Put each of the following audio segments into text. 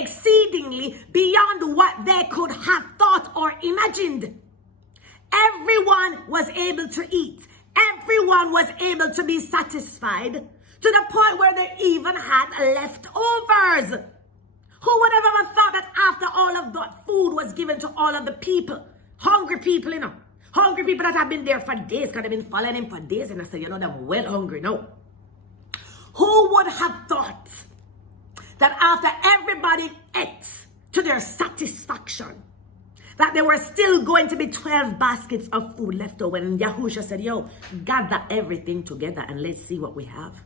exceedingly beyond what they could have thought or imagined. Everyone was able to eat. Everyone was able to be satisfied to the point where they even had leftovers. Who would have ever thought that after all of that food was given to all of the people, hungry people, hungry people that have been there for days, because they've been following him for days, and I say, they're well hungry now. Who would have thought that after everybody ate to their satisfaction, that there were still going to be 12 baskets of food left over? And Yahusha said, gather everything together and let's see what we have.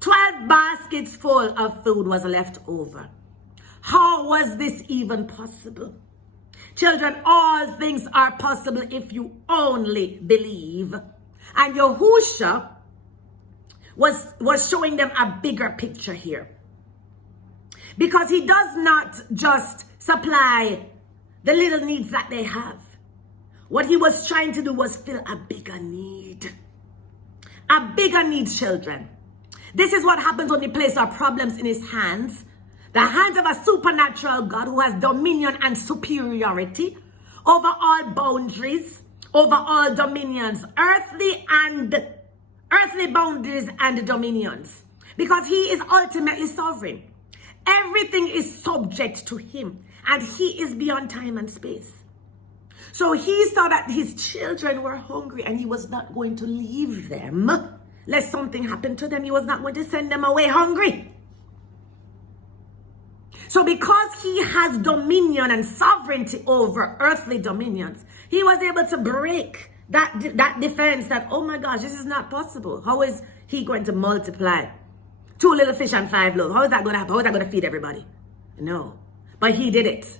12 baskets full of food was left over. How was this even possible? Children, all things are possible if you only believe. And Yahusha was showing them a bigger picture here. Because he does not just supply the little needs that they have. What he was trying to do was fill a bigger need. A bigger need, children. This is what happens when we place our problems in his hands. The hands of a supernatural God who has dominion and superiority over all boundaries, over all dominions, earthly boundaries and dominions. Because he is ultimately sovereign. Everything is subject to him. And he is beyond time and space. So he saw that his children were hungry and he was not going to leave them lest something happened to them. He was not going to send them away hungry. So because he has dominion and sovereignty over earthly dominions, he was able to break that defense that, oh my gosh, this is not possible. How is he going to multiply 2 little fish and 5 loaves? How is that going to happen? How is that going to feed everybody? No. But he did it.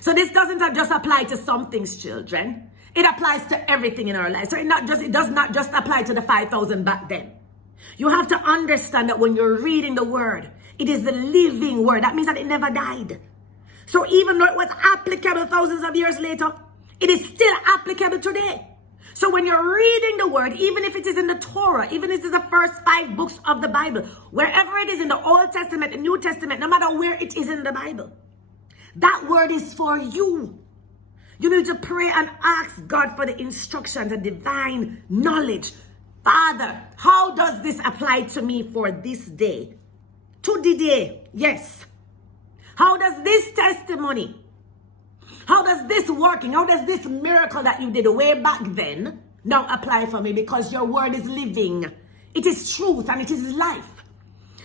So this doesn't just apply to some things, children. It applies to everything in our lives. So it does not just apply to the 5,000 back then. You have to understand that when you're reading the word, it is the living word. That means that it never died. So even though it was applicable thousands of years later, it is still applicable today. So when you're reading the word, even if it is in the Torah, even if it is the first 5 books of the Bible, wherever it is in the Old Testament, the New Testament, no matter where it is in the Bible, that word is for you. You need to pray and ask God for the instructions and divine knowledge. Father, how does this apply to me for this day? To the day, yes. How does this testimony, how does this working, how does this miracle that you did way back then now apply for me? Because your word is living. It is truth and it is life.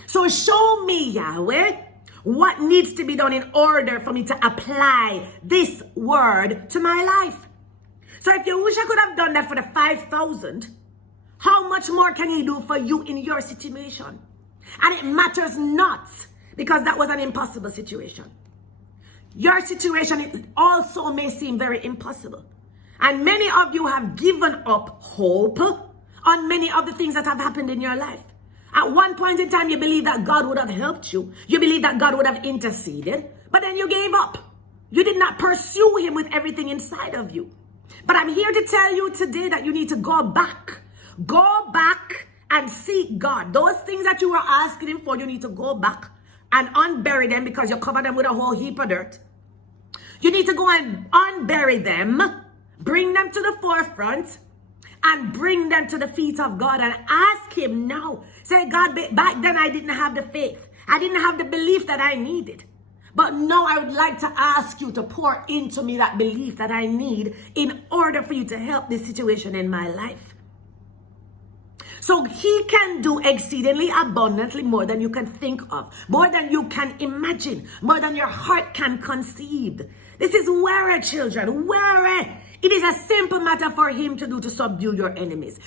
So show me, Yahweh, what needs to be done in order for me to apply this word to my life. So if Yahusha could have done that for the 5,000, how much more can he do for you in your situation? And it matters not, because that was an impossible situation. Your situation also may seem very impossible. And many of you have given up hope on many of the things that have happened in your life. At one point in time, you believed that God would have helped you. You believed that God would have interceded. But then you gave up. You did not pursue him with everything inside of you. But I'm here to tell you today that you need to go back. Go back and seek God. Those things that you were asking him for, you need to go back and unbury them, because you covered them with a whole heap of dirt. You need to go and unbury them, bring them to the forefront, and bring them to the feet of God and ask him now. Say, God, back then I didn't have the faith. I didn't have the belief that I needed. But now I would like to ask you to pour into me that belief that I need in order for you to help this situation in my life. So he can do exceedingly abundantly more than you can think of, more than you can imagine, more than your heart can conceive. This is where, children, where it is a simple matter for him to do to subdue your enemies.